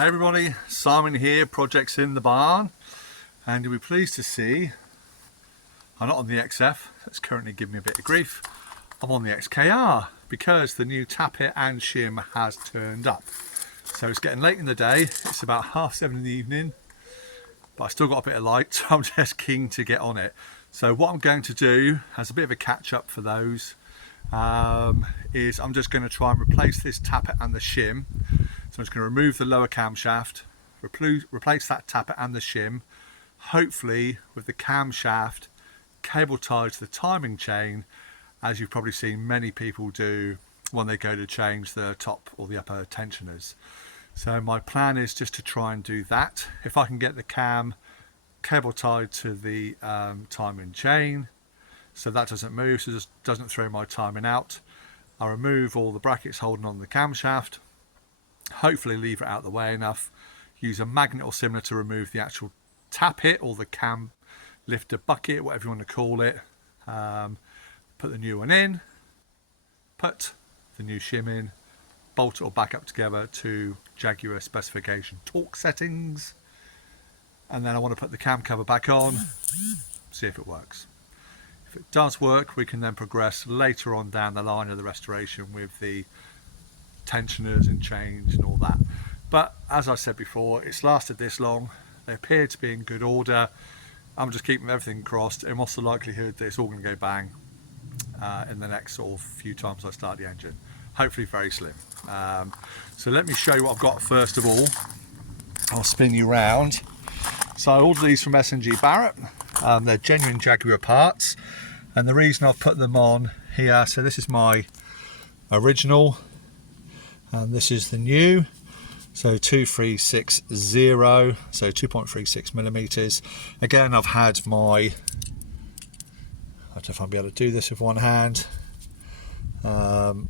Hey everybody, Simon here, Projects in the Barn, and you'll be pleased to see I'm not on the XF, that's currently giving me a bit of grief. I'm on the XKR because the new Tappet and Shim has turned up. So it's getting late in the day, it's about 7:30 in the evening, but I still got a bit of light, so I'm just keen to get on it. So what I'm going to do, as a bit of a catch up for those, is I'm just going to try and replace this Tappet and the Shim. So I'm just going to remove the lower camshaft, replace that Tappet and the Shim, hopefully with the camshaft cable tied to the timing chain, as you've probably seen many people do when they go to change the top or the upper tensioners. So my plan is just to try and do that. If I can get the cable tied to the timing chain so that doesn't move, so it just doesn't throw my timing out, I'll remove all the brackets holding on the camshaft, hopefully leave it out of the way enough, use a magnet or similar to remove the actual tappet or the cam lifter bucket, whatever you want to call it, put the new one in, put the new Shim in, bolt it all back up together to Jaguar specification torque settings, and then I want to put the cam cover back on, see if it works. If it does work, we can then progress later on down the line of the restoration with the tensioners and chains and all that. But as I said before, it's lasted this long, they appear to be in good order. I'm just keeping everything crossed, and what's the likelihood that it's all going to go bang in the next sort of few times I start the engine. Hopefully very slim. So let me show you what I've got first of all. I'll spin you round. So I ordered these from S&G Barrett. They're genuine Jaguar parts, and the reason I've put them on here, so this is my original and this is the new, so 2360, so 2.36 millimeters. Again, I've had my, I don't know if I'll be able to do this with one hand, probably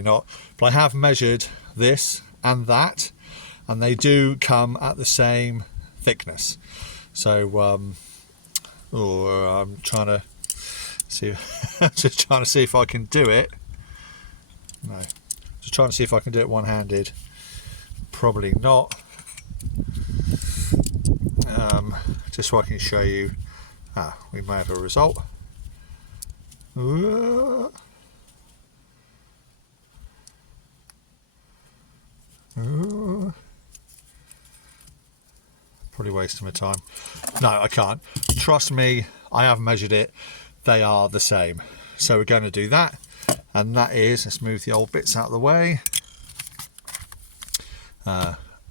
not, but I have measured this and that, and they do come at the same thickness. So I'm trying to see just trying to see if I can do it. No, just trying to see if I can do it one-handed. Probably not. Just so I can show you, we may have a result. Probably wasting my time. No, I can't. Trust me, I have measured it. They are the same. So we're going to do that. And that is, let's move the old bits out of the way.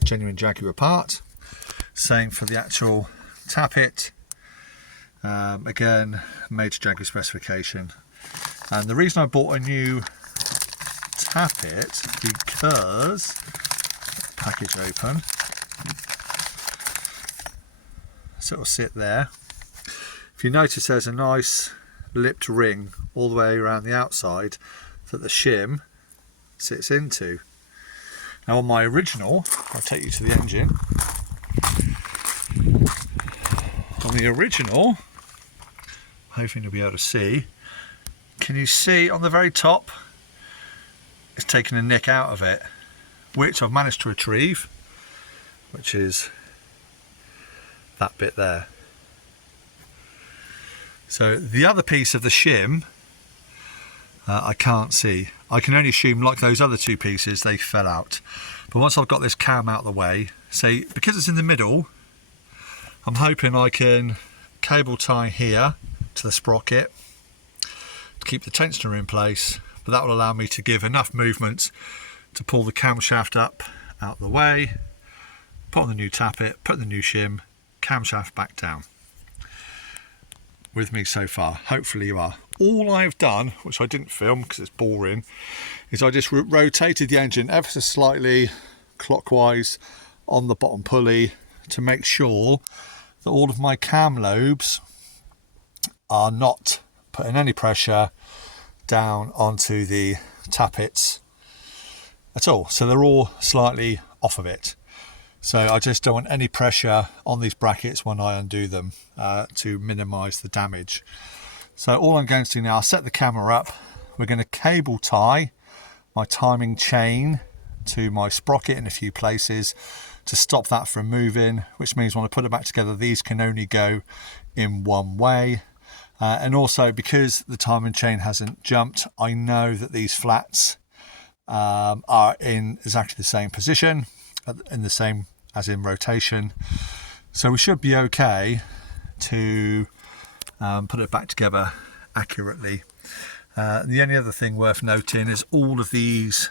Genuine Jaguar part. Same for the actual Tappet. Again, made to Jaguar specification. And the reason I bought a new Tappet, because, package open, so it'll sit there. If you notice, there's a nice lipped ring all the way around the outside that the Shim sits into. Now on my original, I'll take you to the engine. On the original, hoping you'll be able to see, can you see on the very top, it's taken a nick out of it, which I've managed to retrieve, which is that bit there. So the other piece of the Shim, I can't see. I can only assume, like those other two pieces, they fell out. But once I've got this cam out of the way, say, because it's in the middle, I'm hoping I can cable tie here to the sprocket to keep the tensioner in place, but that will allow me to give enough movement to pull the camshaft up out of the way, put on the new Tappet, put the new Shim, camshaft back down. With me so far? Hopefully you are. All I've done, which I didn't film because it's boring, is I just rotated the engine ever so slightly clockwise on the bottom pulley to make sure that all of my cam lobes are not putting any pressure down onto the tappets at all. So they're all slightly off of it. So I just don't want any pressure on these brackets when I undo them to minimise the damage. So all I'm going to do now, I'll set the camera up. We're going to cable tie my timing chain to my sprocket in a few places to stop that from moving, which means when I put it back together, these can only go in one way. And also because the timing chain hasn't jumped, I know that these flats are in exactly the same position, in the same as in rotation. So we should be okay to put it back together accurately. The only other thing worth noting is all of these,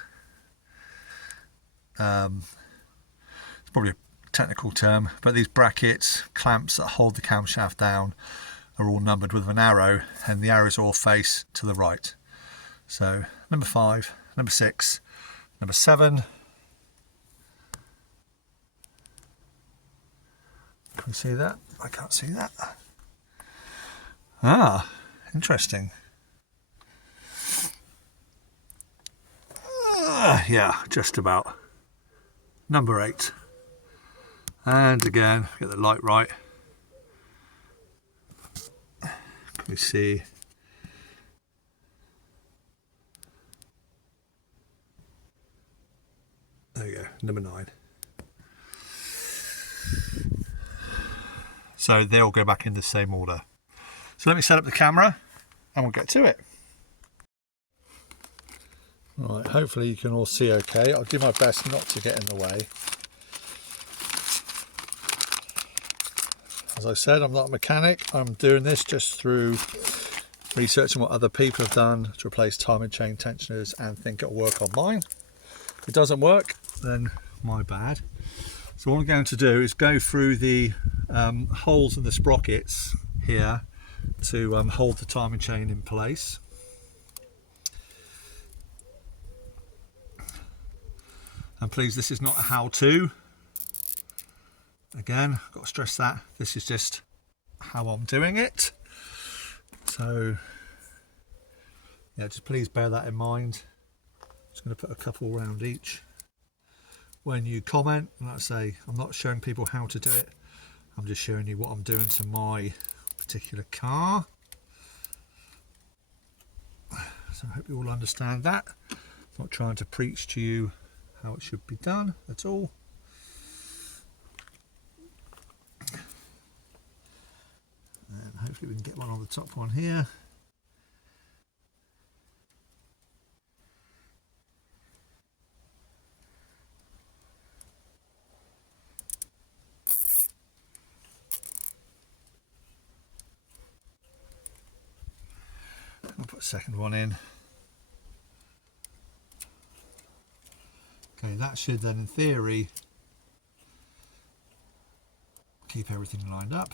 it's probably a technical term, but these brackets, clamps that hold the camshaft down are all numbered with an arrow, and the arrows all face to the right. So number 5, number 6, number 7. Can you see that? I can't see that. Ah, interesting. Yeah, just about. Number 8. And again, get the light right. Can you see? There you go, number 9. So they'll go back in the same order. So let me set up the camera and we'll get to it. Right, hopefully you can all see okay. I'll do my best not to get in the way. As I said, I'm not a mechanic. I'm doing this just through researching what other people have done to replace timing chain tensioners and think it'll work on mine. If it doesn't work, then my bad. So what I'm going to do is go through the holes in the sprockets here to hold the timing chain in place. And please, this is not a how-to. Again, I've got to stress that this is just how I'm doing it. So yeah, just please bear that in mind. Just going to put a couple around each. When you comment, and like I say, I'm not showing people how to do it. I'm just showing you what I'm doing to my particular car. So I hope you all understand that. I'm not trying to preach to you how it should be done at all. And hopefully we can get one on the top one here. I'll put a second one in. Okay, that should then in theory keep everything lined up.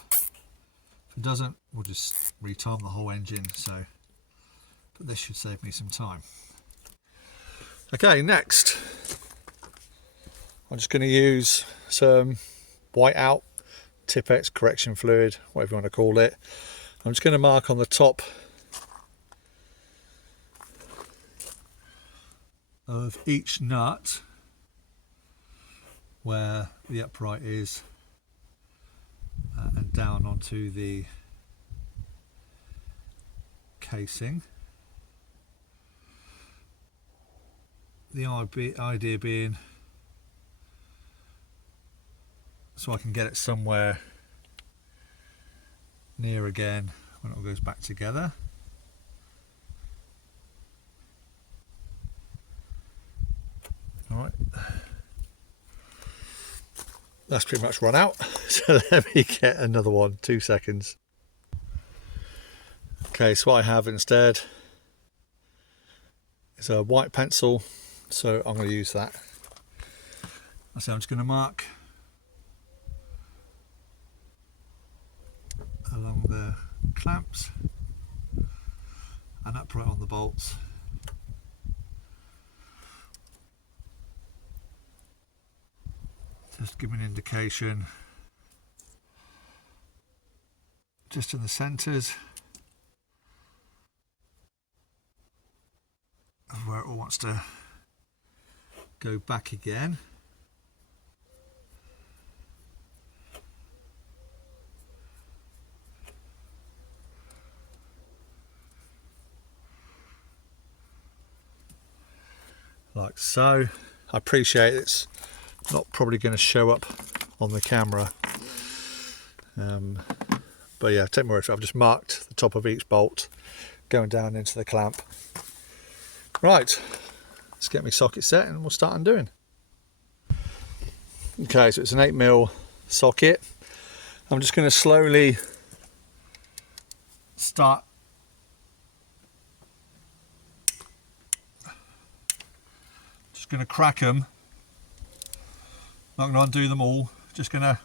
If it doesn't, we'll just retime the whole engine, so but this should save me some time. Okay, next I'm just going to use some whiteout Tappets correction fluid, whatever you want to call it. I'm just going to mark on the top of each nut where the upright is and down onto the casing. The idea being so I can get it somewhere near again when it all goes back together. Alright, that's pretty much run out, so let me get another one, 2 seconds. Okay, so what I have instead is a white pencil, so I'm going to use that. So I'm just going to mark along the clamps and upright on the bolts. Just give me an indication just in the centres of where it all wants to go back again. Like so. I appreciate it's not probably going to show up on the camera, but yeah, take my word for it. I've just marked the top of each bolt going down into the clamp. Right, let's get my socket set and we'll start undoing. Okay, so it's an 8mm socket. I'm just going to slowly start going to crack them. Not going to undo them all, just going to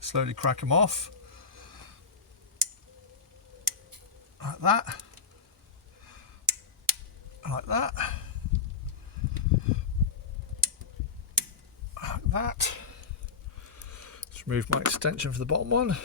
slowly crack them off like that, like that, like that. Just remove my extension for the bottom one.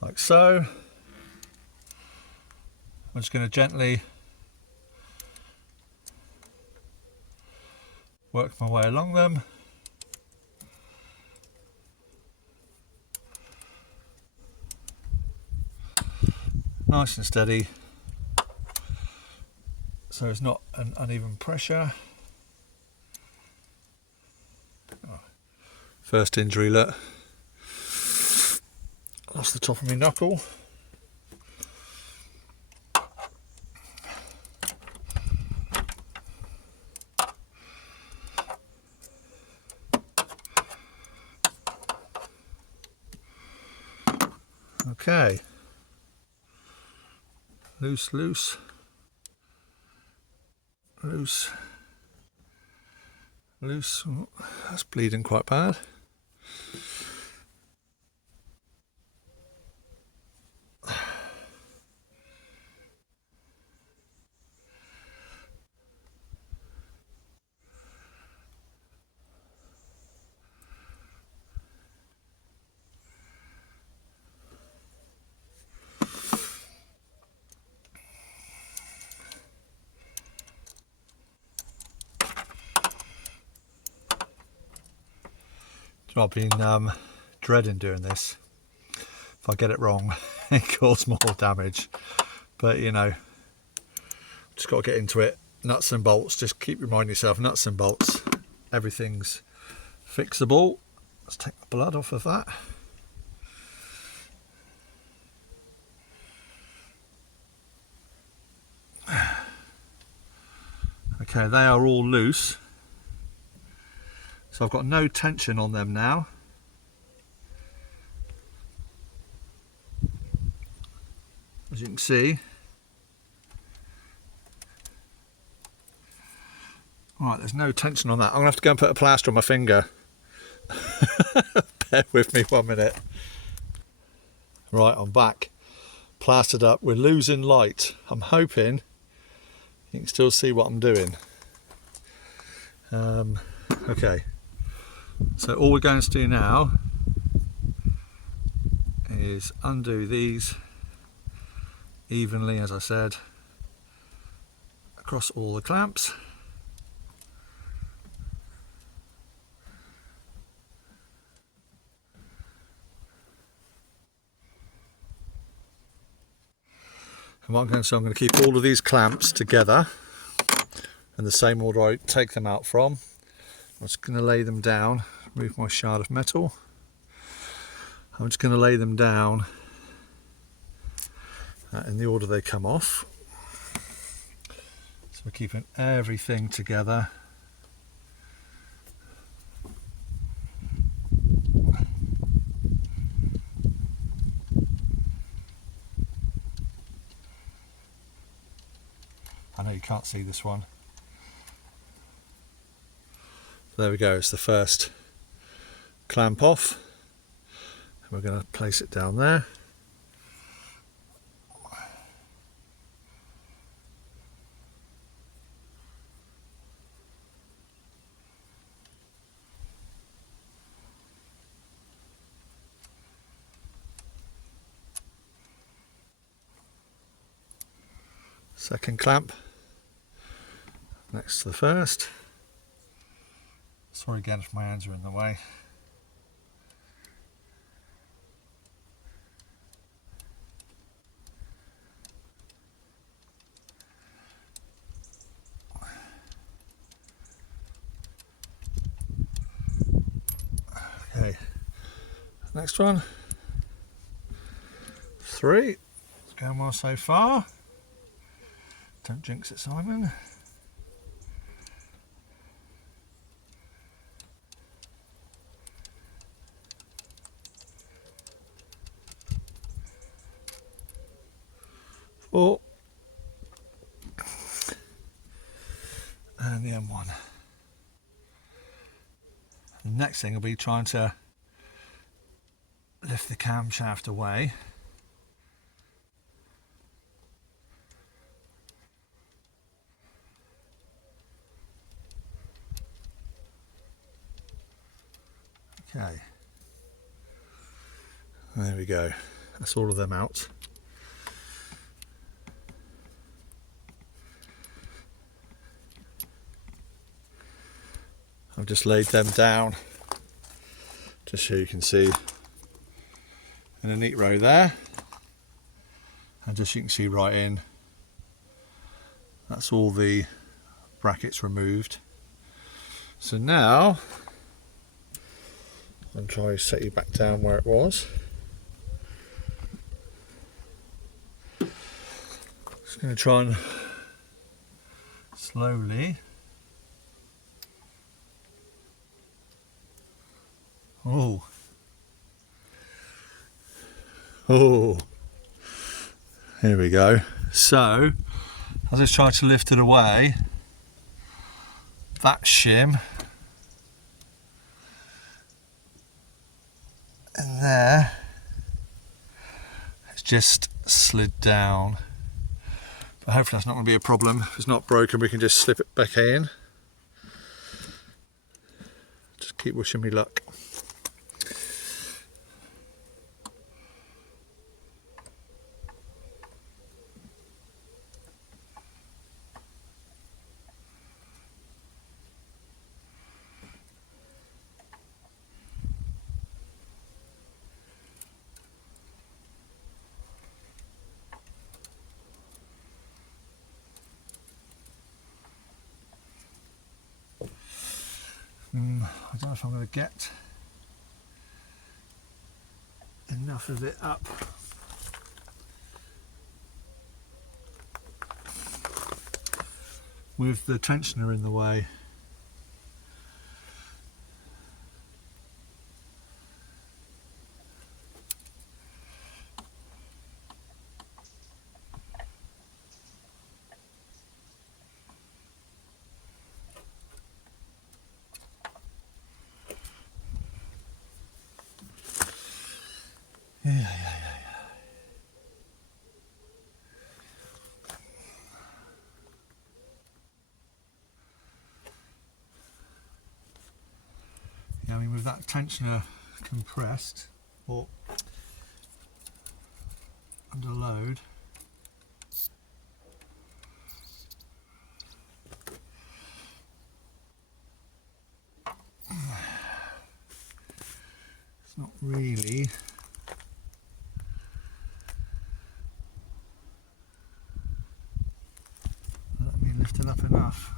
Like so. I'm just going to gently work my way along them. Nice and steady, so it's not an uneven pressure. Oh, first injury, look. Lost the top of my knuckle. Okay. Loose, loose, loose, loose. Oh, that's bleeding quite bad. I've been dreading doing this. If I get it wrong, it causes more damage. But you know, just got to get into it. Nuts and bolts. Just keep reminding yourself, nuts and bolts. Everything's fixable. Let's take the blood off of that. Okay, they are all loose. So I've got no tension on them now. As you can see. Right, there's no tension on that. I'm going to have to go and put a plaster on my finger. Bear with me 1 minute. Right, I'm back. Plastered up. We're losing light. I'm hoping you can still see what I'm doing. Okay. So all we're going to do now is undo these evenly, as I said, across all the clamps. And what I'm going to do, I'm going to keep all of these clamps together in the same order I take them out from. I'm just going to lay them down, remove my shard of metal. I'm just going to lay them down in the order they come off. So we're keeping everything together. I know you can't see this one. There we go, it's the first clamp off. We're going to place it down there. second clamp next to the first. Sorry again if my hands are in the way. Okay, next one. 3. It's going well so far. Don't jinx it, Simon. 4. And the M1. The next thing will be trying to lift the camshaft away. Okay, there we go. That's all of them out. I've just laid them down just so you can see in a neat row there, and just you can see right in, that's all the brackets removed. So now I'll try to set you back down where it was. Just going to try and slowly. Oh. Oh. Here we go. So, as I try to lift it away, that shim and there, it's just slid down. But hopefully that's not going to be a problem. If it's not broken, we can just slip it back in. Just keep wishing me luck. I don't know if I'm going to get enough of it up. With the tensioner in the way. Yeah. I mean, with that tensioner compressed or under load, it's not really let me lift it up enough.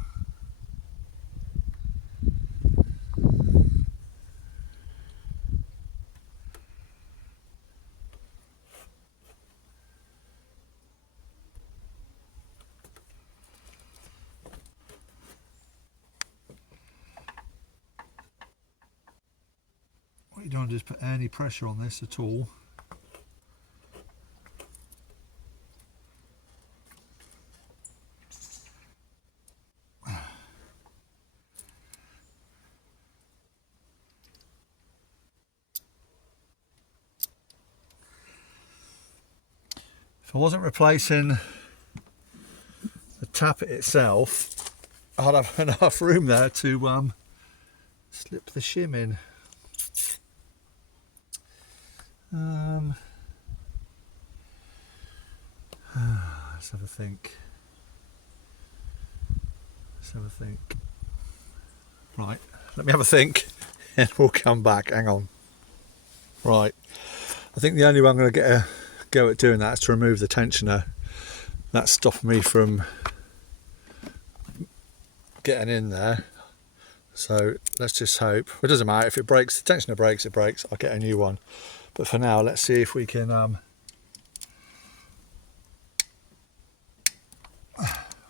You don't just put any pressure on this at all. If I wasn't replacing the tappet itself, I'd have enough room there to slip the shim in. Let's have a think. have a think. Right, let me have a think and we'll come back. Hang on. Right, I think the only way I'm going to get a go at doing that is to remove the tensioner. That stopped me from getting in there. So let's just hope. It doesn't matter if it breaks, the tensioner breaks, it breaks. I'll get a new one. But for now, let's see if we can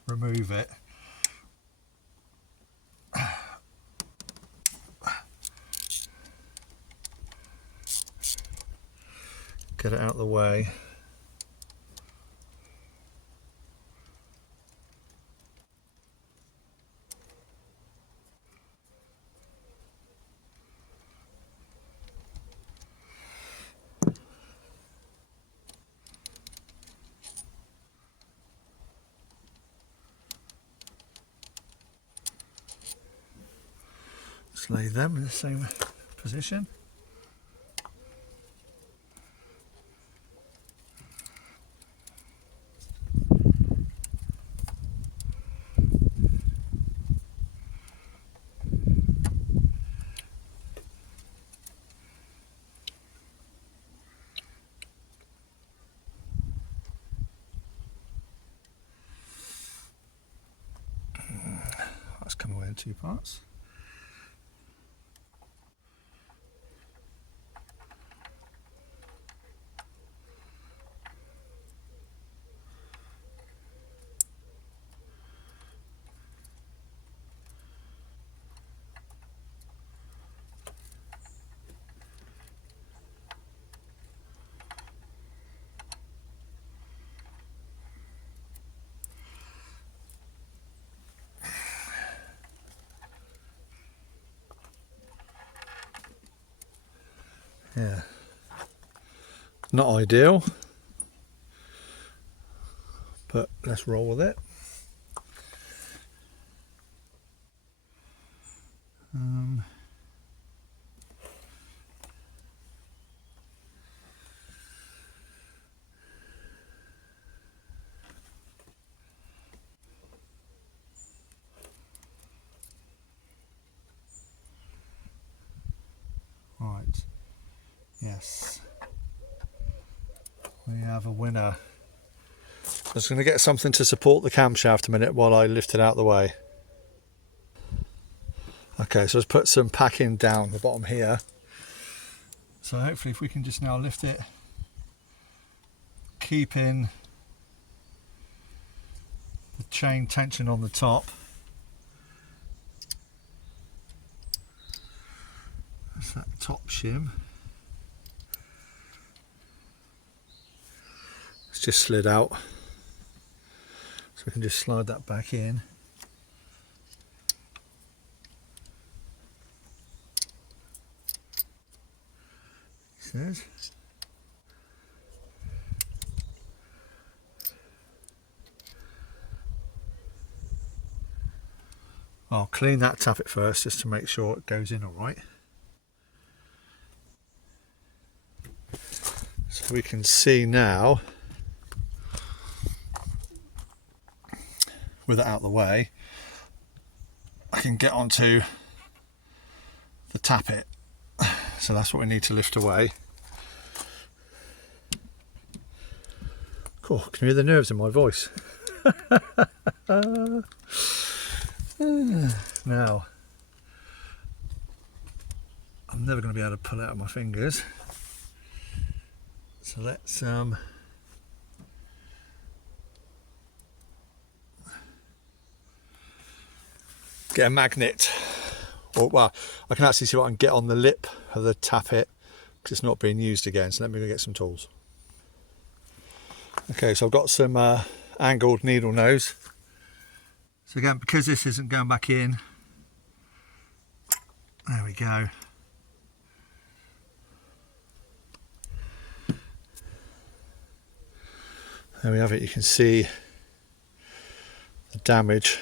remove it. Get it out of the way. Just lay them in the same position. That's come away in two parts. Yeah, not ideal, but let's roll with it. Right, yes, we have a winner. I'm just going to get something to support the camshaft a minute while I lift it out of the way. Okay, so let's put some packing down the bottom here. So hopefully if we can just now lift it, keeping the chain tension on the top. That's that top shim. It's just slid out. So we can just slide that back in. Says. I'll clean that tappet first just to make sure it goes in all right. So we can see now, with it out of the way, I can get onto the tappet. So that's what we need to lift away. Cool, can you hear the nerves in my voice? Now, I'm never going to be able to pull it out of my fingers. So let's get a magnet. Or, well, I can actually see what I can get on the lip of the tappet because it's not being used again. So let me go get some tools. Okay, so I've got some angled needle nose. So again, because this isn't going back in, there we go. There we have it. You can see the damage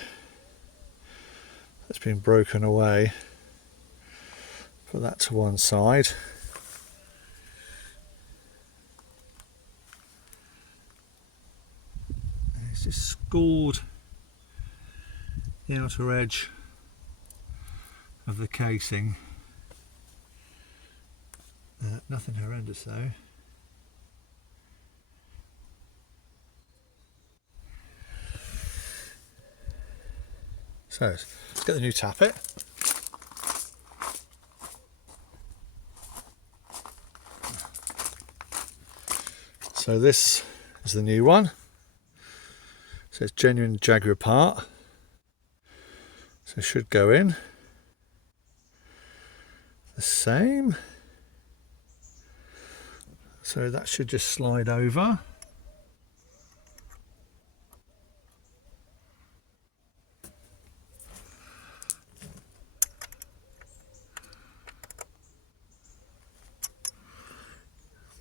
that's been broken away. Put that to one side. And it's just scored the outer edge of the casing. Nothing horrendous though. So let's get the new Tappet. So this is the new one. So it's genuine Jaguar part. So it should go in the same. So that should just slide over.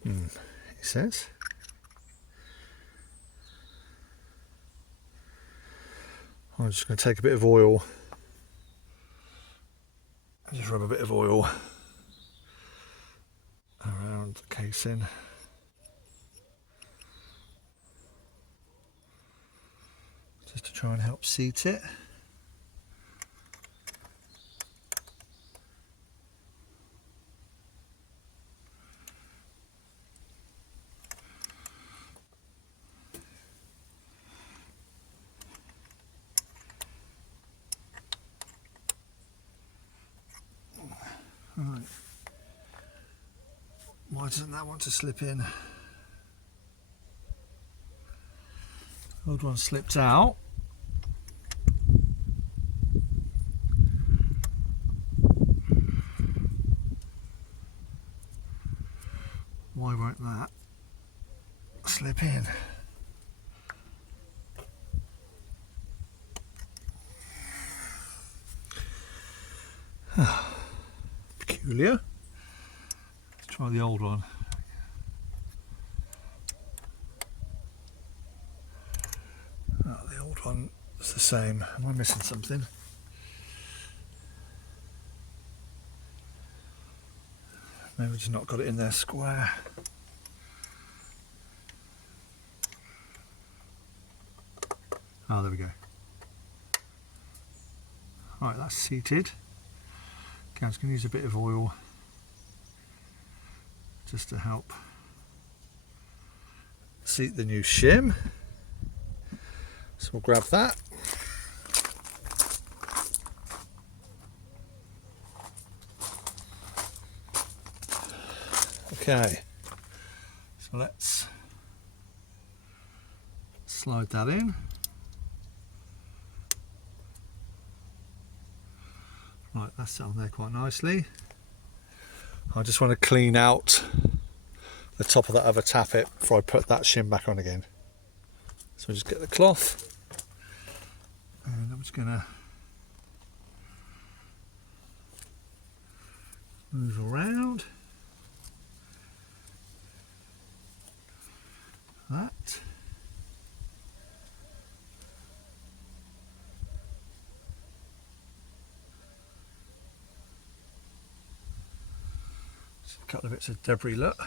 It says. I'm just going to take a bit of oil and just rub a bit of oil around the casing. Just to try and help seat it. Right. Why doesn't that want to slip in? Old one slipped out. Why won't that slip in? Peculiar. Let's try the old one. Oh, the old one is the same. Am I missing something? Maybe we've just not got it in there square. Oh, there we go. Right, that's seated. Okay, I'm just going to use a bit of oil just to help seat the new shim. So we'll grab that. Okay, so let's slide that in. Right, that's on there quite nicely. I just want to clean out the top of that other tappet before I put that shim back on again. So I just get the cloth and I'm just going to move around that. Just a couple of bits of debris, look.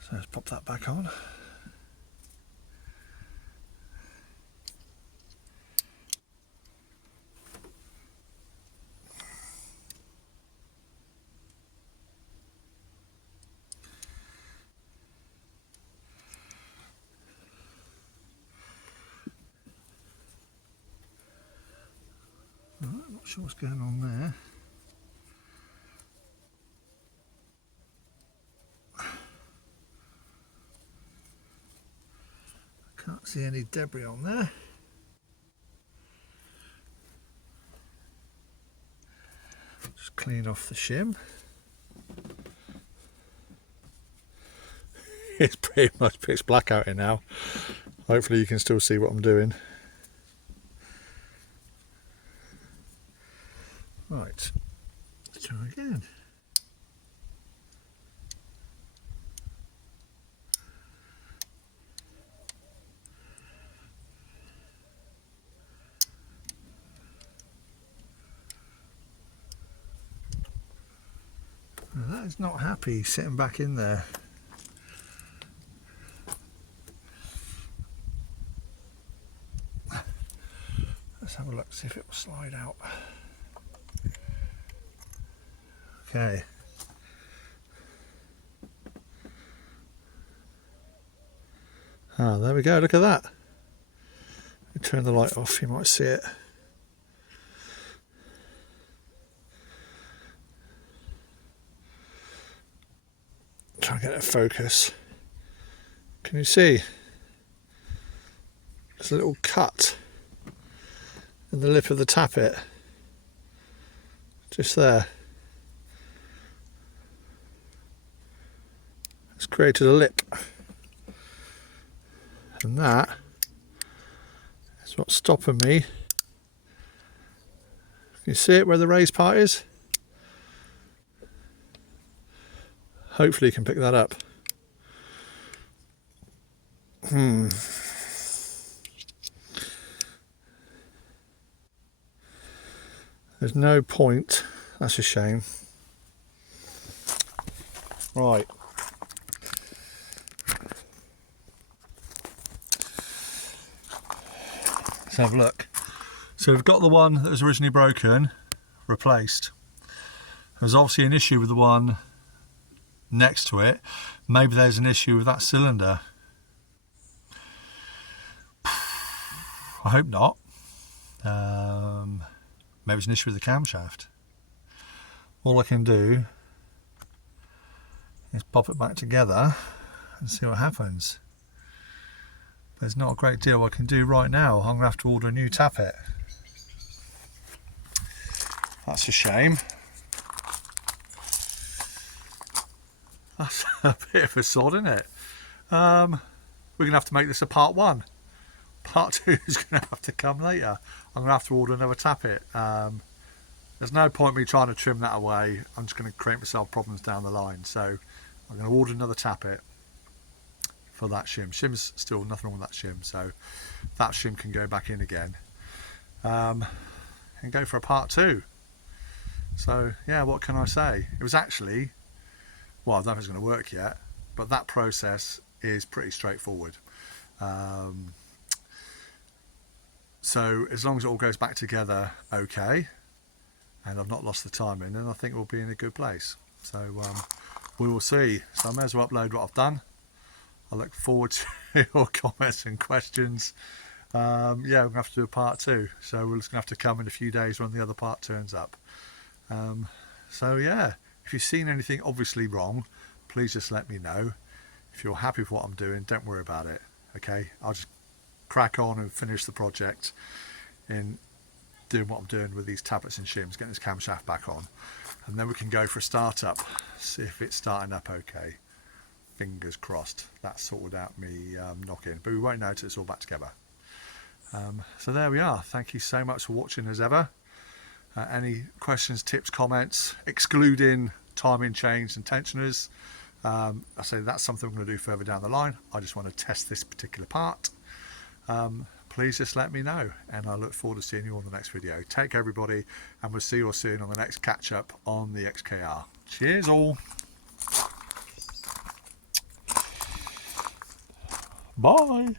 So let's pop that back on. Not sure what's going on there. Can't see any debris on there. Just clean off the shim. It's pretty much pitch black out here now. Hopefully you can still see what I'm doing. Right, let's try again. That is not happy sitting back in there. Let's have a look, see if it will slide out. Okay. Ah, there we go, look at that. Turn the light off, you might see it. Try and get it focus. Can you see? There's a little cut in the lip of the tappet. Just there. It's created a lip. And that is what's stopping me. Can you see it where the raised part is? Hopefully you can pick that up. There's no point. That's a shame. Right. Let's have a look. So we've got the one that was originally broken replaced. There's obviously an issue with the one next to it. Maybe there's an issue with that cylinder. I hope not. Maybe it's an issue with the camshaft. All I can do is pop it back together and see what happens. There's not a great deal I can do right now. I'm going to have to order a new tappet. That's a shame. That's a bit of a sod, isn't it? We're going to have to make this a part 1. Part 2 is going to have to come later. I'm going to have to order another tappet. There's no point me trying to trim that away. I'm just going to create myself problems down the line. So I'm going to order another tappet for that shim. Shim's still nothing wrong with that shim, so that shim can go back in again. And go for a part 2. So yeah, what can I say? It was actually, well, I don't know if it's going to work yet, but that process is pretty straightforward. So as long as it all goes back together okay, and I've not lost the timing, then I think we'll be in a good place. So we will see. So I may as well upload what I've done. I look forward to your comments and questions. Yeah, we're going to have to do a part 2. So we're just going to have to come in a few days when the other part turns up. So yeah, if you've seen anything obviously wrong, please just let me know. If you're happy with what I'm doing, don't worry about it. Okay, I'll just crack on and finish the project in doing what I'm doing with these tappets and shims, getting this camshaft back on, and then we can go for a startup, see if it's starting up okay. Fingers crossed that's sorted out me knocking, but we won't know till it's all back together. So there we are. Thank you so much for watching as ever. Any questions, tips, comments, excluding timing chains and tensioners, I say that's something I'm going to do further down the line. I just want to test this particular part. Please just let me know, and I look forward to seeing you on the next video. Take care everybody, and we'll see you all soon on the next catch up on the XKR. Cheers all. Bye.